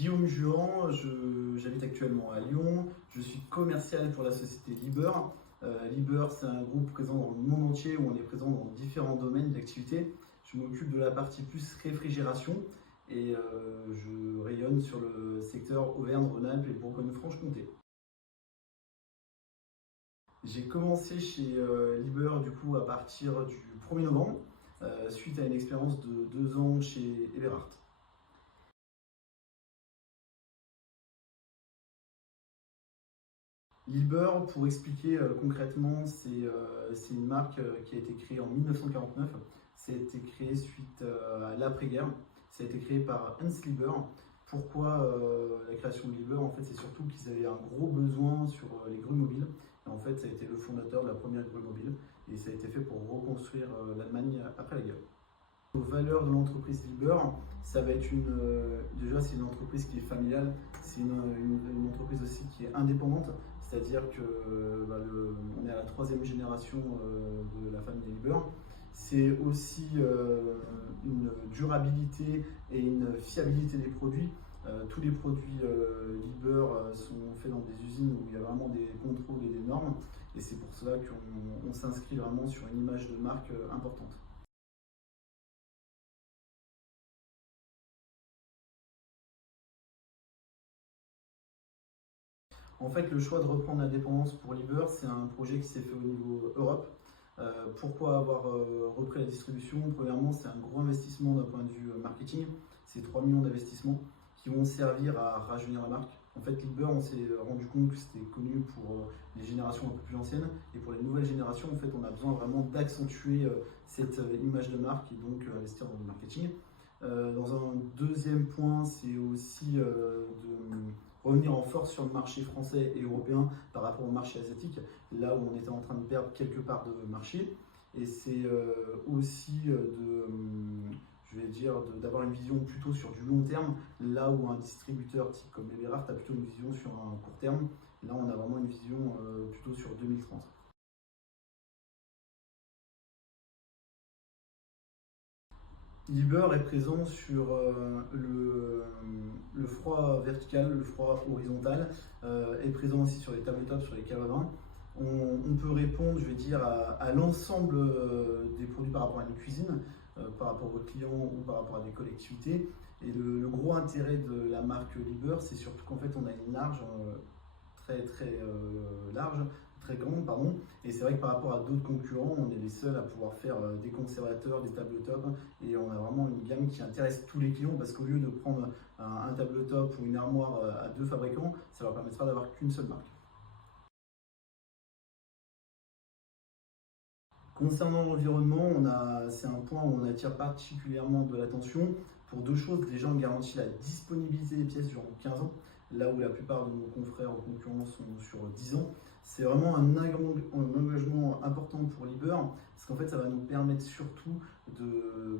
Guillaume Juan, j'habite actuellement à Lyon, je suis commercial pour la société Liber. Liber, c'est un groupe présent dans le monde entier où on est présent dans différents domaines d'activité. Je m'occupe de la partie plus réfrigération et je rayonne sur le secteur Auvergne-Rhône-Alpes et Bourgogne-Franche-Comté. J'ai commencé chez Liber du coup à partir du 1er novembre, suite à une expérience de 2 ans chez Eberhard. Liber, pour expliquer concrètement, c'est une marque qui a été créée en 1949. Ça a été créé suite à l'après-guerre. Ça a été créé par Hans Liber. Pourquoi la création de Liber? En fait, c'est surtout qu'ils avaient un gros besoin sur les grues mobiles. Et en fait, ça a été le fondateur de la première grue mobile. Et ça a été fait pour reconstruire l'Allemagne après la guerre. Aux valeurs de l'entreprise Liber, ça va être déjà c'est une entreprise qui est familiale, c'est une entreprise aussi qui est indépendante, c'est-à-dire que on est à la 3e génération de la famille Liber. C'est aussi une durabilité et une fiabilité des produits. Tous les produits Liber sont faits dans des usines où il y a vraiment des contrôles et des normes, et c'est pour cela qu'on s'inscrit vraiment sur une image de marque importante. En fait, le choix de reprendre l'indépendance pour Liber, c'est un projet qui s'est fait au niveau Europe. Pourquoi avoir repris la distribution? Premièrement, c'est un gros investissement d'un point de vue marketing. C'est 3 millions d'investissements qui vont servir à rajeunir la marque. En fait, Liber, on s'est rendu compte que c'était connu pour les générations un peu plus anciennes. Et pour les nouvelles générations, en fait, on a besoin vraiment d'accentuer cette image de marque et donc investir dans le marketing. Dans un deuxième point, c'est aussi de revenir en force sur le marché français et européen par rapport au marché asiatique, là où on était en train de perdre quelques parts de marché. Et c'est aussi d'avoir une vision plutôt sur du long terme, là où un distributeur type comme Eberhard a plutôt une vision sur un court terme. Là, on a vraiment une vision plutôt sur 2030. Liber est présent sur le froid vertical, le froid horizontal, est présent aussi sur les tabletops, sur les caves à vin. On peut répondre, je vais dire, à l'ensemble des produits par rapport à une cuisine, par rapport aux clients ou par rapport à des collectivités. Et le gros intérêt de la marque Liber, c'est surtout qu'en fait, on a une large, très grande, pardon. Et c'est vrai que par rapport à d'autres concurrents, on est les seuls à pouvoir faire des conservateurs, des tabletop, et on a vraiment une gamme qui intéresse tous les clients parce qu'au lieu de prendre un tabletop ou une armoire à 2 fabricants, ça leur permettra d'avoir qu'une seule marque. Concernant l'environnement, c'est un point où on attire particulièrement de l'attention pour 2 choses. Déjà, on garantit la disponibilité des pièces durant 15 ans, là où la plupart de nos confrères ou concurrents sont sur 10 ans. C'est vraiment un engagement important pour Liber, parce qu'en fait, ça va nous permettre surtout,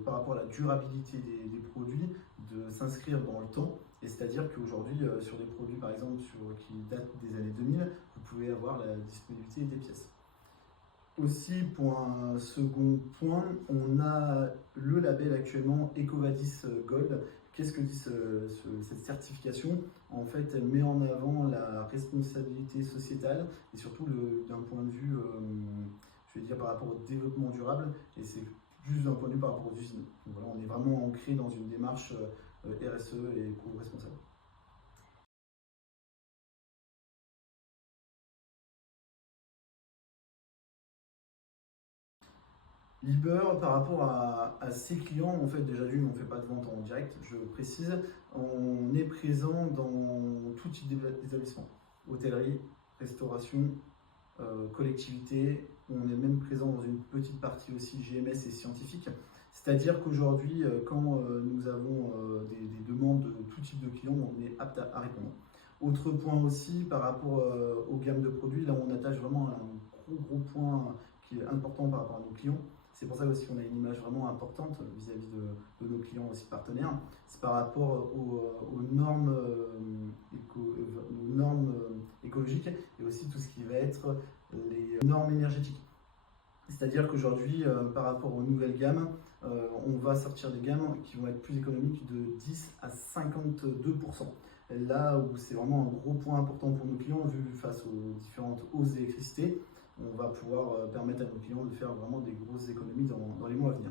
par rapport à la durabilité des produits, de s'inscrire dans le temps. Et c'est-à-dire qu'aujourd'hui, sur des produits par exemple qui datent des années 2000, vous pouvez avoir la disponibilité des pièces. Aussi, pour un second point, on a le label actuellement EcoVadis Gold. Qu'est-ce que dit cette certification? En fait, elle met en avant la responsabilité sociétale et surtout d'un point de vue, je vais dire, par rapport au développement durable, et c'est plus d'un point de vue par rapport aux usines. Donc voilà, on est vraiment ancré dans une démarche RSE et éco-responsable. Liber, par rapport à ses clients, en fait, déjà d'une, on ne fait pas de vente en direct, je précise. On est présent dans tout type d'établissement. Hôtellerie, restauration, collectivité. On est même présent dans une petite partie aussi GMS et scientifique. C'est-à-dire qu'aujourd'hui, quand nous avons des demandes de tout type de clients, on est apte à répondre. Autre point aussi, par rapport aux gammes de produits, là on attache vraiment un gros point qui est important par rapport à nos clients. C'est pour ça aussi qu'on a une image vraiment importante vis-à-vis de nos clients aussi partenaires. C'est par rapport aux normes, écologiques et aussi tout ce qui va être les normes énergétiques. C'est-à-dire qu'aujourd'hui, par rapport aux nouvelles gammes, on va sortir des gammes qui vont être plus économiques de 10 à 52%. Là où c'est vraiment un gros point important pour nos clients, vu face aux différentes hausses d'électricité, on va pouvoir permettre à nos clients de faire vraiment des grosses économies dans les mois à venir.